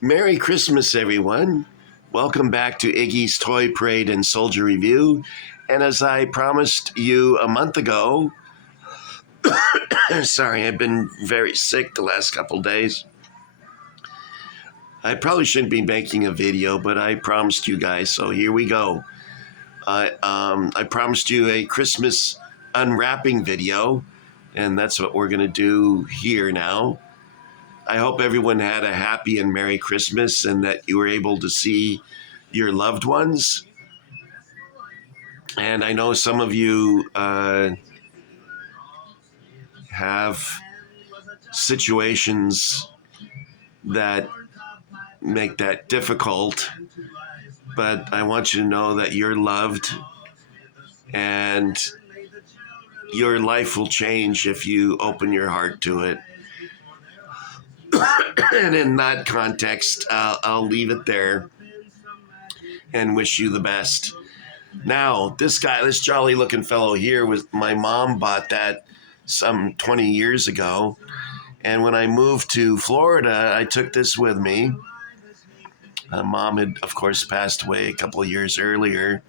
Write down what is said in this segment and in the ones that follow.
Merry Christmas, everyone. Welcome back to Iggy's Toy Parade and Soldier Review. And as I promised you a month ago, sorry, I've been very sick the last couple days. I probably shouldn't be making a video, but I promised you guys, so here we go. I promised you a Christmas unwrapping video, and that's what we're going to do here now. I hope everyone had a happy and Merry Christmas and that you were able to see your loved ones. And I know some of you have situations that make that difficult, but I want you to know that you're loved and your life will change if you open your heart to it. And in that context, I'll leave it there and wish you the best. Now, this jolly looking fellow here, my mom bought that some 20 years ago. And when I moved to Florida, I took this with me. Mom had, of course, passed away a couple of years earlier,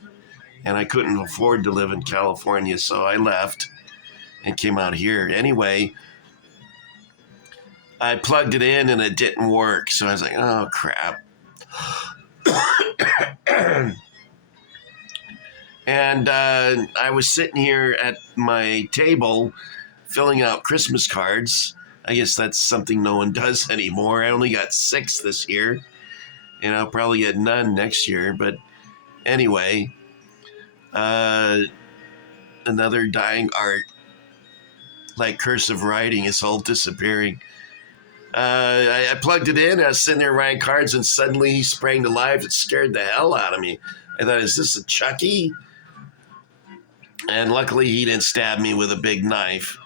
and I couldn't afford to live in California, so I left and came out here. Anyway, I plugged it in and it didn't work. So I was like, oh, crap. And I was sitting here at my table filling out Christmas cards. I guess that's something no one does anymore. I only got 6 this year, and I'll probably get none next year. But anyway, another dying art, like cursive writing, is all disappearing. I plugged it in. I was sitting there writing cards, and suddenly he sprang to life. It scared the hell out of me. I thought, is this a Chucky? And luckily, he didn't stab me with a big knife.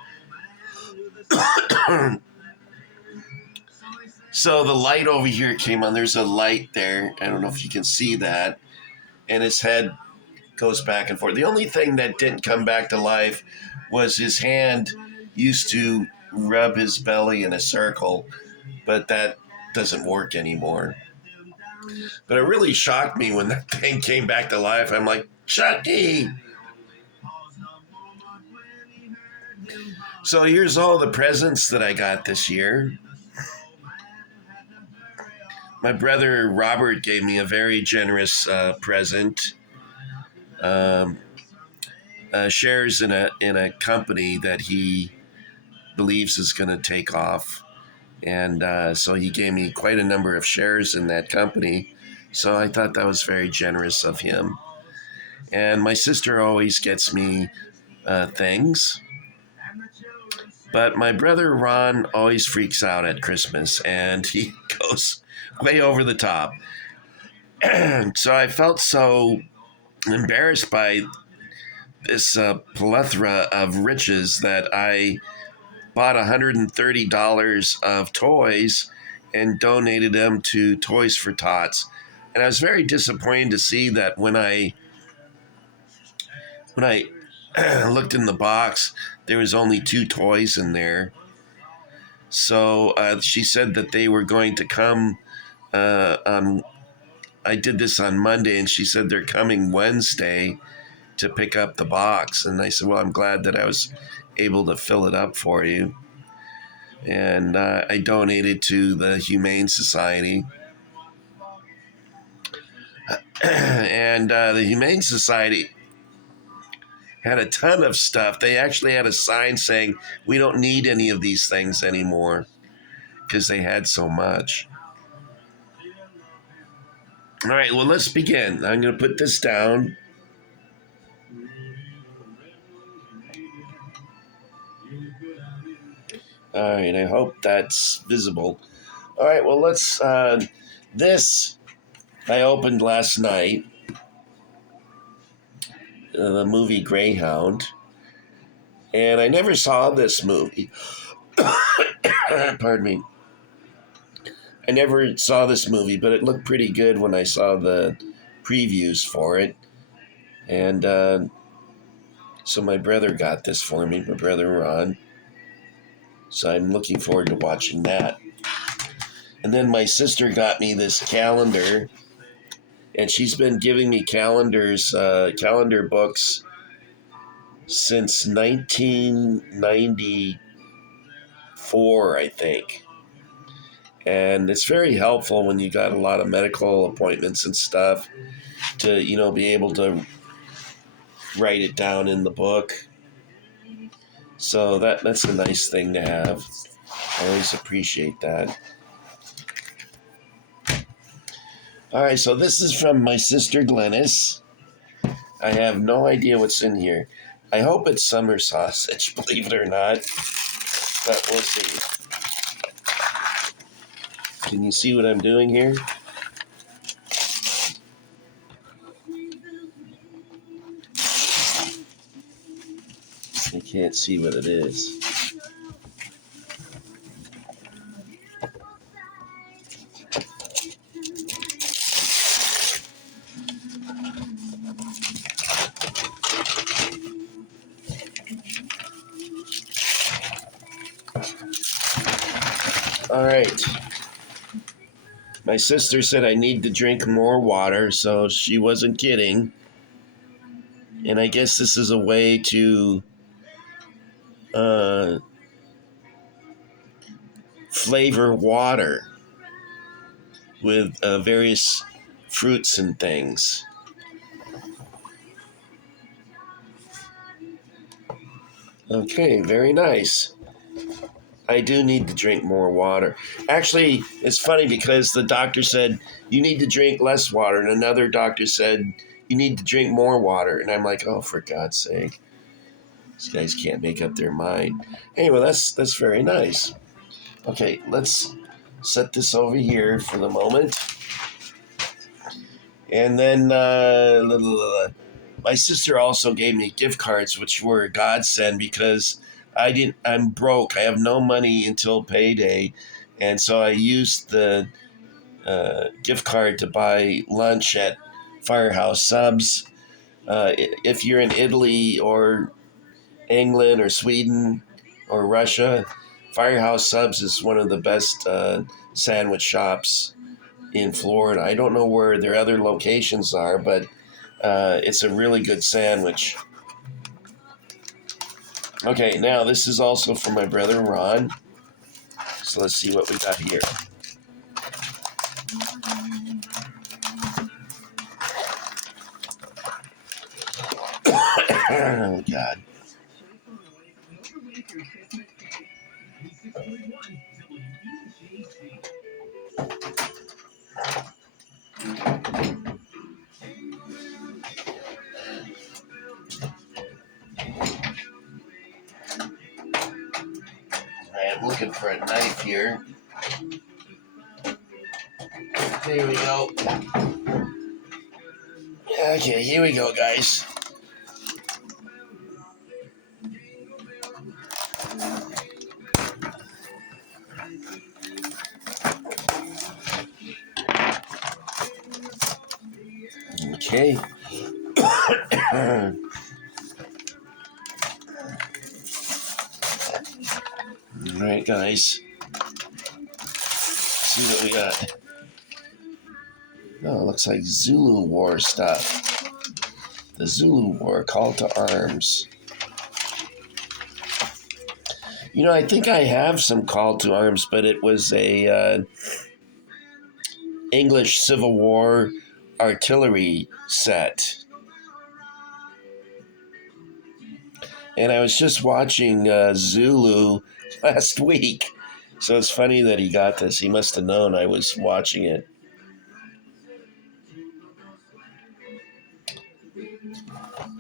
So the light over here came on. There's a light there. I don't know if you can see that. And his head goes back and forth. The only thing that didn't come back to life was his hand used to rub his belly in a circle, but that doesn't work anymore. But it really shocked me when that thing came back to life. I'm like, Chucky! So here's all the presents that I got this year. My brother Robert gave me a very generous present. Shares in a company that he believes is going to take off. And so he gave me quite a number of shares in that company. So I thought that was very generous of him. And my sister always gets me things. But my brother Ron always freaks out at Christmas, and he goes way over the top. So I felt so embarrassed by this plethora of riches that I bought $130 of toys and donated them to Toys for Tots. And I was very disappointed to see that when I looked in the box, there was only 2 toys in there. So she said that they were going to come I did this on Monday, and she said they're coming Wednesday to pick up the box. And I said, well, I'm glad that I was able to fill it up for you. And I donated to the Humane Society. And the Humane Society had a ton of stuff. They actually had a sign saying, we don't need any of these things anymore, because they had so much. All right, well, let's begin. I'm going to put this down. All right, I hope that's visible. All right, well, let's, this I opened last night, the movie Greyhound, and I never saw this movie. Pardon me. I never saw this movie, but it looked pretty good when I saw the previews for it. And so my brother got this for me, my brother Ron. So I'm looking forward to watching that. And then my sister got me this calendar, and she's been giving me calendar books since 1994, I think. And it's very helpful when you got a lot of medical appointments and stuff to, be able to write it down in the book. So that's a nice thing to have. I always appreciate that. All right, so this is from my sister Glennis. I have no idea what's in here. I hope it's summer sausage, believe it or not. But we'll see. Can you see what I'm doing here? I can't see what it is. All right. My sister said I need to drink more water, so she wasn't kidding. And I guess this is a way to flavor water with various fruits and things. Okay, very nice. I do need to drink more water. Actually, it's funny because the doctor said you need to drink less water, and another doctor said you need to drink more water. And I'm like, oh, for God's sake. These guys can't make up their mind. Anyway, that's very nice. Okay, let's set this over here for the moment. And then my sister also gave me gift cards, which were a godsend because I'm broke. I have no money until payday. And so I used the gift card to buy lunch at Firehouse Subs. If you're in Italy or England or Sweden or Russia, Firehouse Subs is one of the best sandwich shops in Florida. I don't know where their other locations are, but it's a really good sandwich. Okay, now this is also for my brother Ron. So let's see what we got here. Oh, God. I'm looking for a knife here. Here we go. Okay, here we go, guys. Okay. All right, guys. Let's see what we got. Oh, it looks like Zulu War stuff. The Zulu War Call to Arms. I think I have some Call to Arms, but it was a English Civil War artillery set. And I was just watching Zulu last week. So it's funny that he got this. He must have known I was watching it.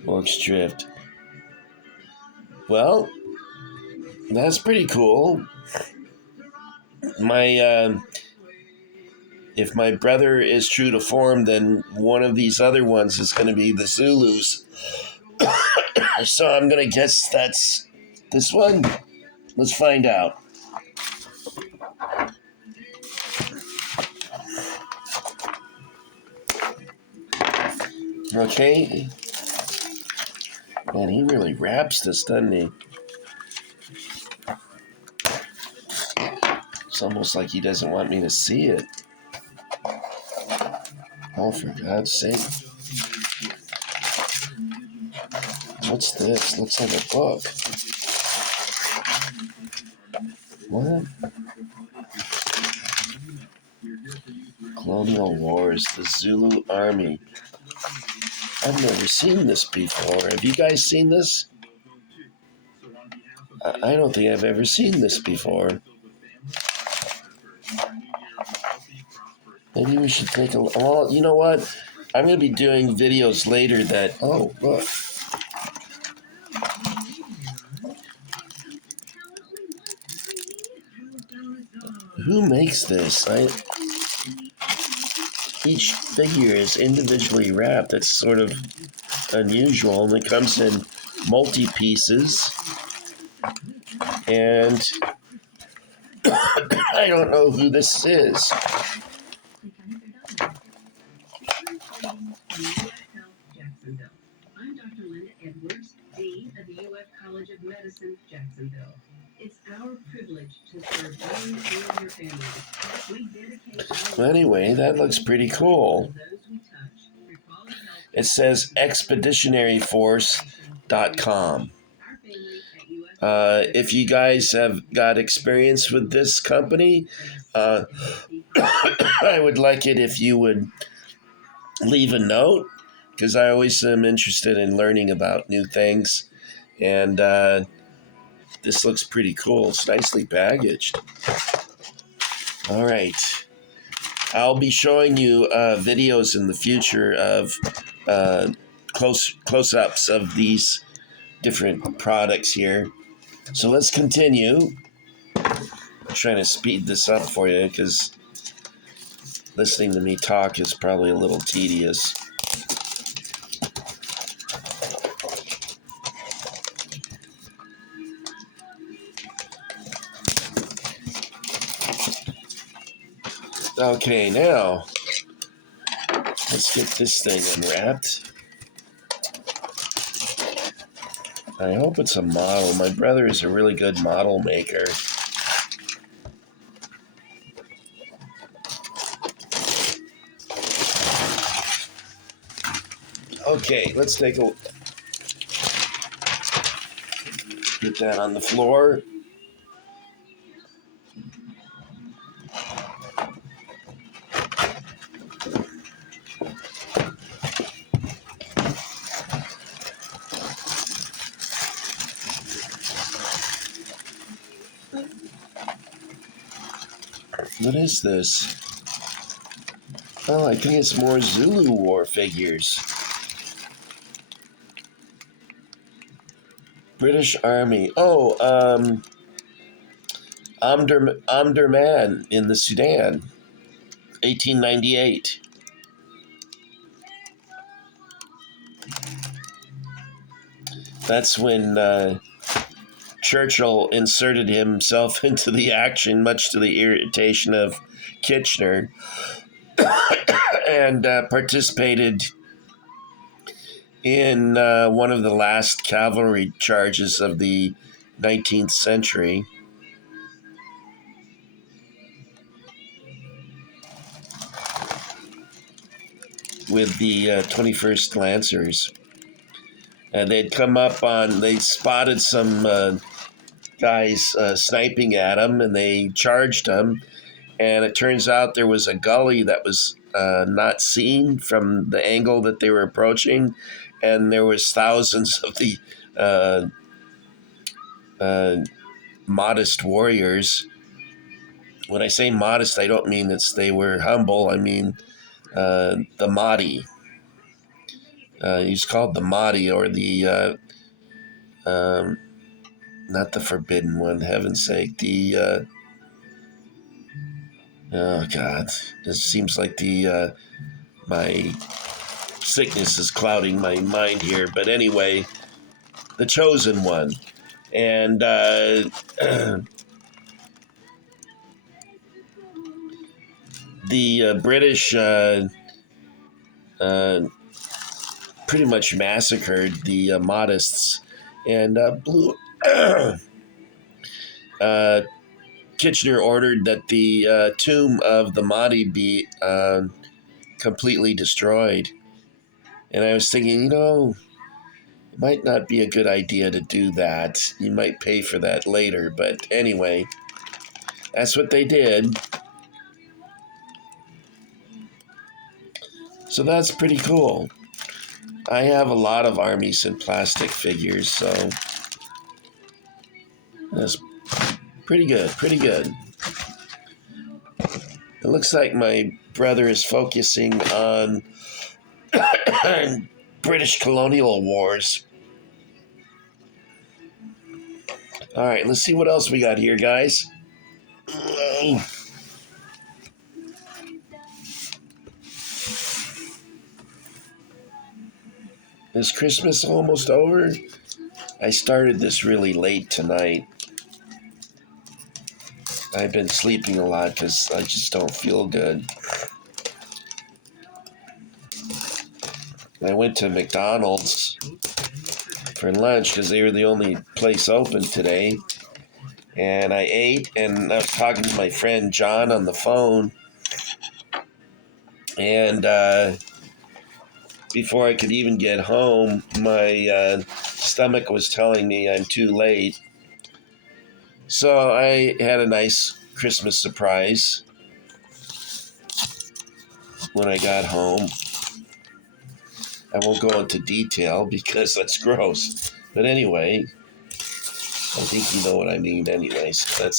Orcs Drift. Well, that's pretty cool. If my brother is true to form, then one of these other ones is going to be the Zulus. So I'm going to guess that's this one. Let's find out. Okay. Man, he really wraps this, doesn't he? It's almost like he doesn't want me to see it. Oh, for God's sake. What's this? Looks like a book. What? Colonial Wars, the Zulu Army. I've never seen this before. Have you guys seen this? I don't think I've ever seen this before. Maybe we should take a look. Well, you know what? I'm going to be doing videos later that... Oh, look. Who makes this? Each figure is individually wrapped. That's sort of unusual. And it comes in multi-pieces. And I don't know who this is. I'm Dr. Linda Edwards, Dean of the U.S. College of Medicine, Jacksonville. It's our privilege to serve you and your families. We dedicate Well, anyway, that looks pretty cool. It says expeditionaryforce.com. If you guys have got experience with this company, I would like it if you would leave a note, because I always am interested in learning about new things. And this looks pretty cool. It's nicely packaged. All right. I'll be showing you videos in the future of close-ups of these different products here. So let's continue. I'm trying to speed this up for you because listening to me talk is probably a little tedious. Okay, now let's get this thing unwrapped. I hope it's a model. My brother is a really good model maker. Okay, let's take a... Put that on the floor. What is this? Oh, I think it's more Zulu War figures. British Army. Oh, Omdurman in the Sudan, 1898. That's when Churchill inserted himself into the action, much to the irritation of Kitchener, and participated in one of the last cavalry charges of the 19th century. With the 21st Lancers. And they'd come up on, they spotted some guys sniping at them, and they charged them. And it turns out there was a gully that was not seen from the angle that they were approaching, and there was thousands of the modest warriors. When I say modest, I don't mean that they were humble. I mean the Mahdi. He's called the Mahdi, or the not the forbidden one. Heaven's sake, the oh God, it seems like the my sickness is clouding my mind here. But anyway, the chosen one, and the British pretty much massacred the Mahdists and blew Kitchener ordered that the tomb of the Mahdi be completely destroyed. And I was thinking, it might not be a good idea to do that. You might pay for that later. But anyway, that's what they did. So that's pretty cool. I have a lot of armies and plastic figures, so that's pretty good, pretty good. It looks like my brother is focusing on British colonial wars. All right, let's see what else we got here, guys. Is Christmas almost over? I started this really late tonight. I've been sleeping a lot because I just don't feel good. I went to McDonald's for lunch because they were the only place open today. And I ate, and I was talking to my friend John on the phone. And before I could even get home, my stomach was telling me I'm too late. So I had a nice Christmas surprise when I got home. I won't go into detail because that's gross. But anyway, I think you know what I mean anyway, so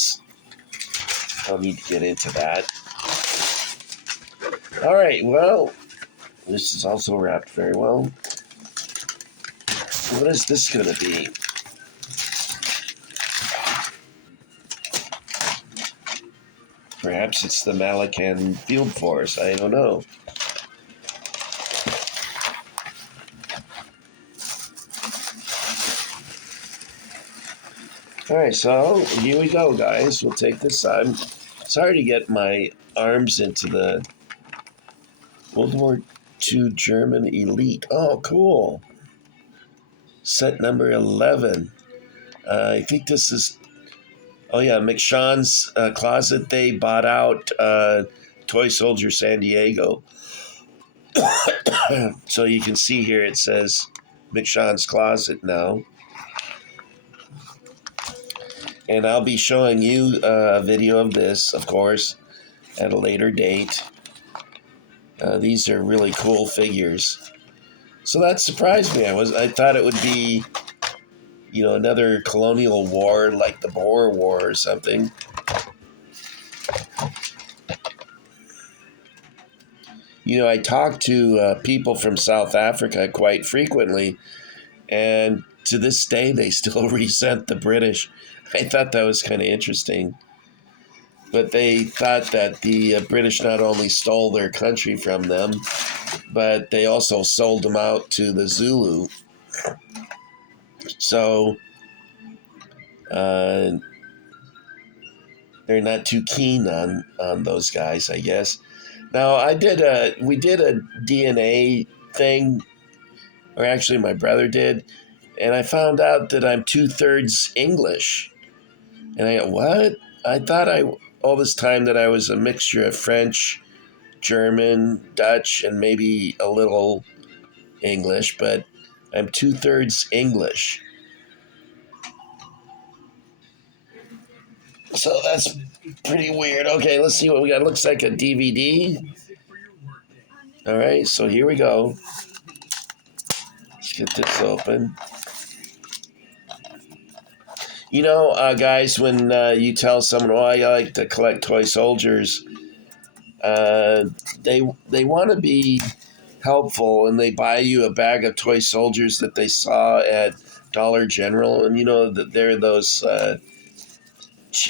I'll need to get into that. All right, well, this is also wrapped very well. What is this going to be? Perhaps it's the Malacan Field Force. I don't know. All right, so here we go, guys. We'll take this. I'm sorry to get my arms into the World War II German Elite. Oh, cool. Set number 11. I think this is... Oh, yeah, McShawn's Closet. They bought out Toy Soldier San Diego. So you can see here it says McShawn's Closet now. And I'll be showing you a video of this, of course, at a later date. These are really cool figures. So that surprised me. I thought it would be, another colonial war like the Boer War or something. I talk to people from South Africa quite frequently, and to this day they still resent the British. I thought that was kind of interesting. But they thought that the British not only stole their country from them, but they also sold them out to the Zulu. So they're not too keen on those guys, I guess. Now, we did a DNA thing, or actually my brother did, and I found out that I'm 2/3 English. And I go, what? I thought all this time that I was a mixture of French, German, Dutch, and maybe a little English, but I'm 2/3 English. So that's pretty weird. Okay, let's see what we got. It looks like a DVD. All right, so here we go. Let's get this open. Guys, when you tell someone, "Oh, I like to collect toy soldiers," they want to be helpful, and they buy you a bag of toy soldiers that they saw at Dollar General, and that they're those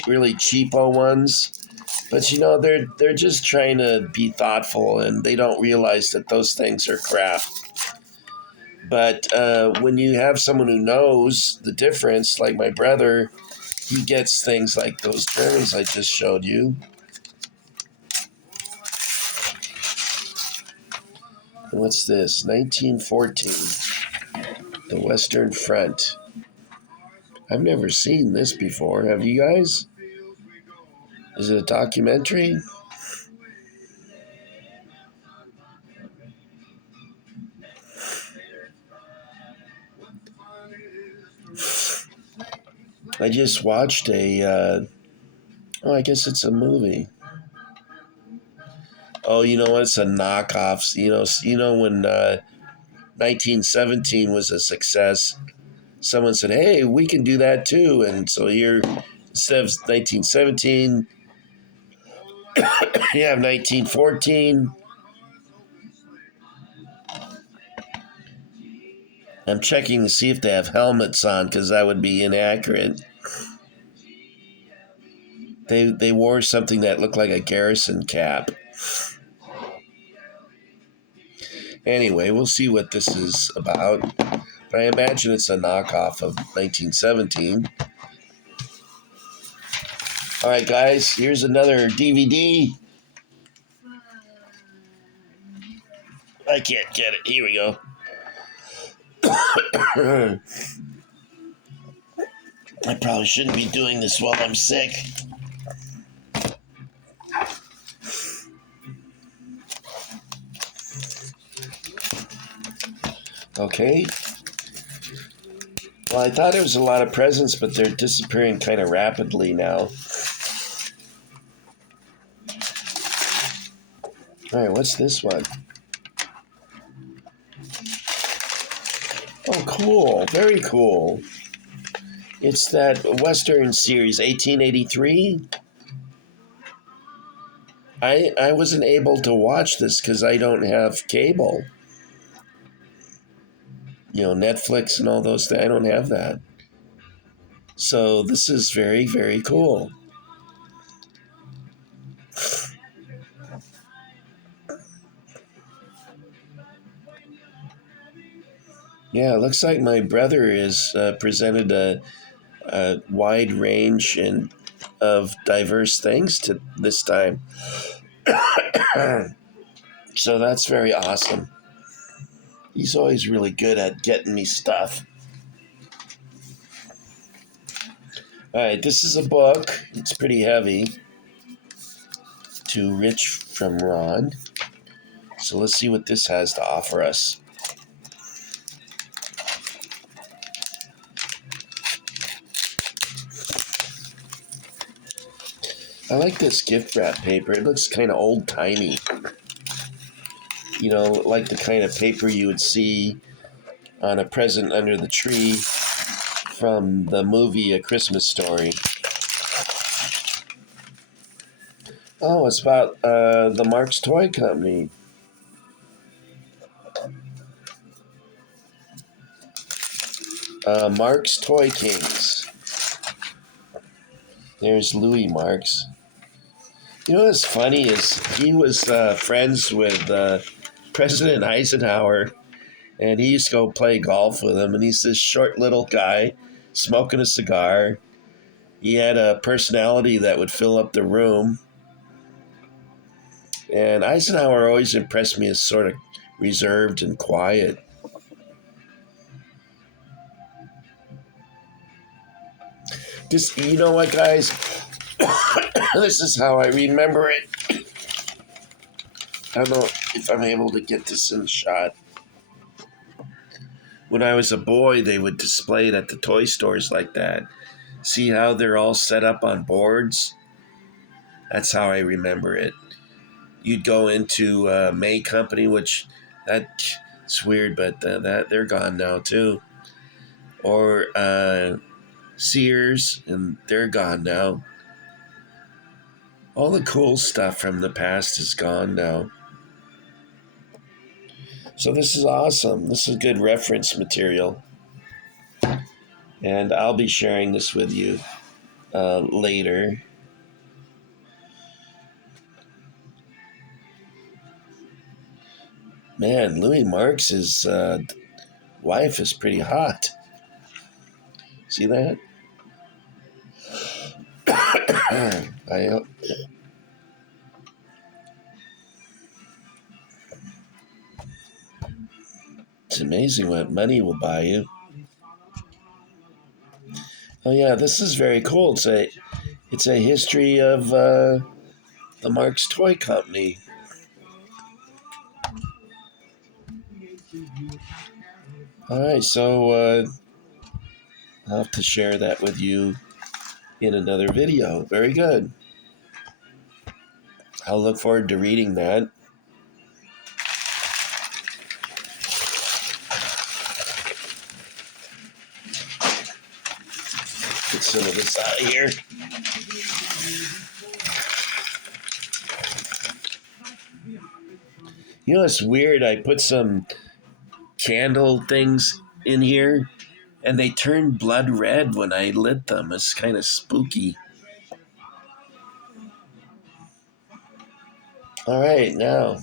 really cheapo ones. But they're just trying to be thoughtful, and they don't realize that those things are crap. But when you have someone who knows the difference, like my brother, he gets things like those Germans I just showed you. And what's this? 1914. The Western Front. I've never seen this before. Have you guys? Is it a documentary? I just watched oh, I guess it's a movie. Oh, you know what? It's a knockoff. When 1917 was a success, someone said, "Hey, we can do that too." And so here, instead of 1917, you have 1914. I'm checking to see if they have helmets on because that would be inaccurate. They wore something that looked like a garrison cap. Anyway, we'll see what this is about. But I imagine it's a knockoff of 1917. All right, guys, here's another DVD. I can't get it. Here we go. I probably shouldn't be doing this while I'm sick. Okay. Well, I thought there was a lot of presents, but they're disappearing kind of rapidly now. All right, what's this one? Oh, cool. Very cool. It's that Western series, 1883. I wasn't able to watch this because I don't have cable. Netflix and all those things. I don't have that. So this is very, very cool. Yeah, it looks like my brother is presented a wide range of diverse things to this time. So that's very awesome. He's always really good at getting me stuff. All right, this is a book. It's pretty heavy. To Rich from Ron. So let's see what this has to offer us. I like this gift wrap paper. It looks kind of old-timey. Like the kind of paper you would see on a present under the tree from the movie A Christmas Story. Oh, it's about the Marx Toy Company. Marx Toy Kings. There's Louis Marx. What's funny is he was friends with President Eisenhower, and he used to go play golf with him, and he's this short little guy smoking a cigar. He had a personality that would fill up the room. And Eisenhower always impressed me as sort of reserved and quiet. Just, you know what, guys? This is how I remember it. I don't know if I'm able to get this in the shot. When I was a boy, they would display it at the toy stores like that. See how they're all set up on boards? That's how I remember it. You'd go into May Company, which that's weird, but that they're gone now too. Or Sears, and they're gone now. All the cool stuff from the past is gone now. So this is awesome. This is good reference material. And I'll be sharing this with you later. Man, Louis Marx's wife is pretty hot. See that? It's amazing what money will buy you. Oh yeah, this is very cool. It's a history of the Marx Toy Company. All right, so I'll have to share that with you in another video. Very good. I'll look forward to reading that. Get some of this out of here. You know, it's weird. I put some candle things in here, and they turned blood red when I lit them. It's kind of spooky. All right, now.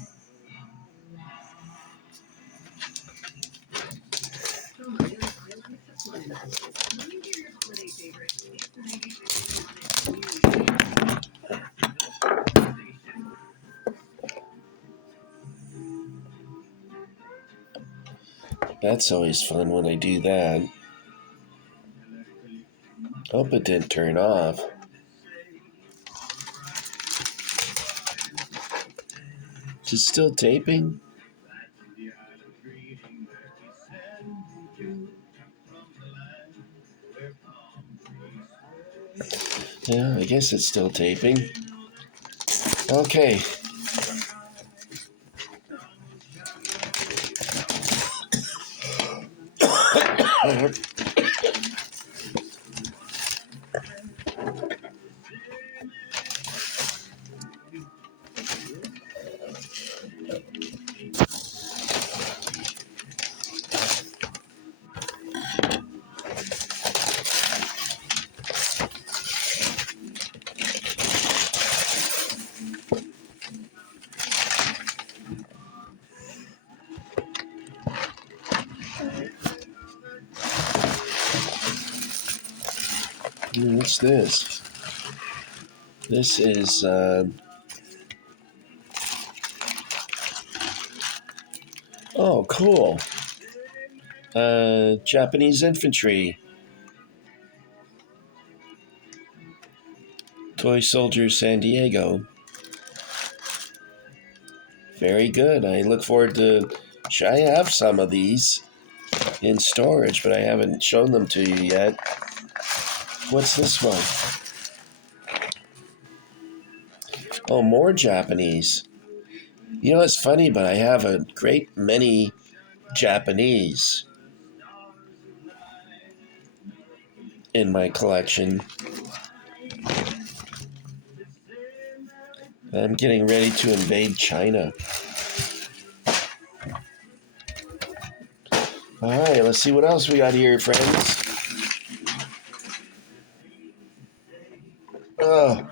That's always fun when I do that. Hope it didn't turn off. Is it still taping? Yeah, I guess it's still taping. Okay. What's this? This is oh, cool. Japanese infantry. Toy Soldier San Diego. Very good. I look forward to. I have some of these in storage, but I haven't shown them to you yet. What's this one? Oh, more Japanese. You know, it's funny, but I have a great many Japanese in my collection. I'm getting ready to invade China. All right, let's see what else we got here, friends. Oh,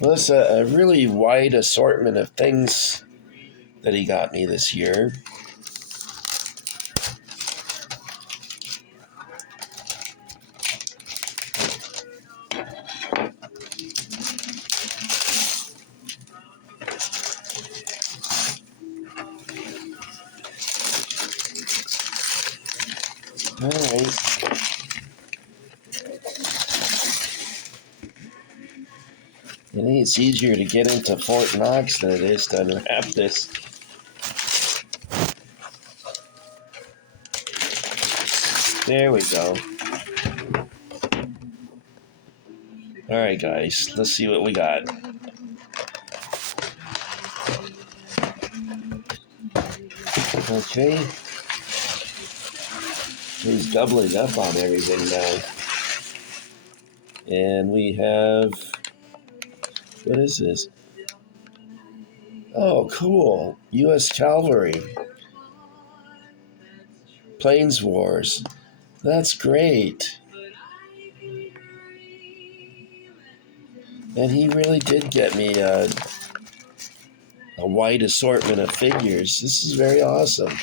well, it's a really wide assortment of things that he got me this year. All right. I think it's easier to get into Fort Knox than it is to unwrap this. There we go. All right, guys, let's see what we got. Okay. He's doubling up on everything now. And we have... What is this? Oh, cool. U.S. Cavalry. Plains Wars. That's great. And he really did get me a wide assortment of figures. This is very awesome.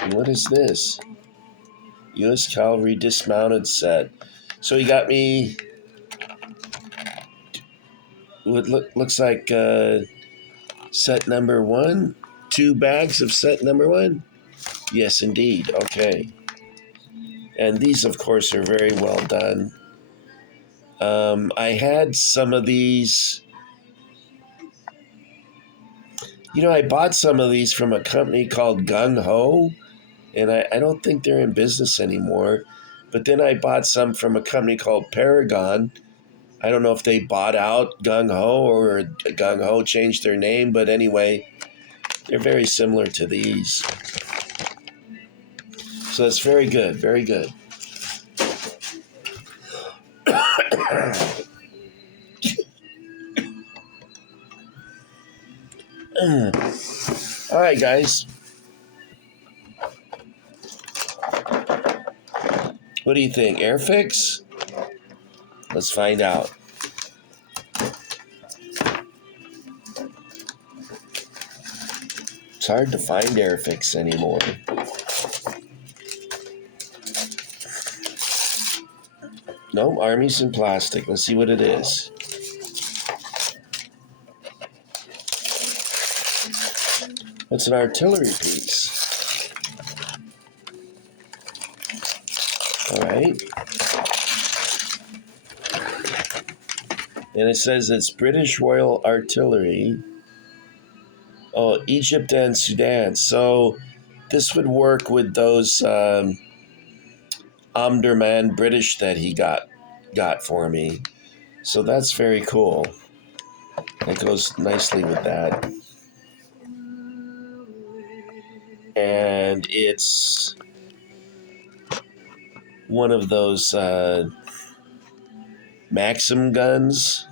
And what is this? U.S. Cavalry dismounted set. So he got me what looks like set number 1. 2 bags of set number 1. Yes, indeed. Okay. And these, of course, are very well done. I had some of these. I bought some of these from a company called Gung Ho, and I don't think they're in business anymore. But then I bought some from a company called Paragon. I don't know if they bought out Gung Ho or Gung Ho changed their name, but anyway, they're very similar to these. So it's very good, very good. All right, guys. What do you think? Airfix? Let's find out. It's hard to find Airfix anymore. No, Army's in plastic. Let's see what it is. It's an artillery piece. All right. And it says it's British Royal Artillery. Oh, Egypt and Sudan. So this would work with those Omdurman British that he got for me. So that's very cool. It goes nicely with that. And it's one of those Maxim guns.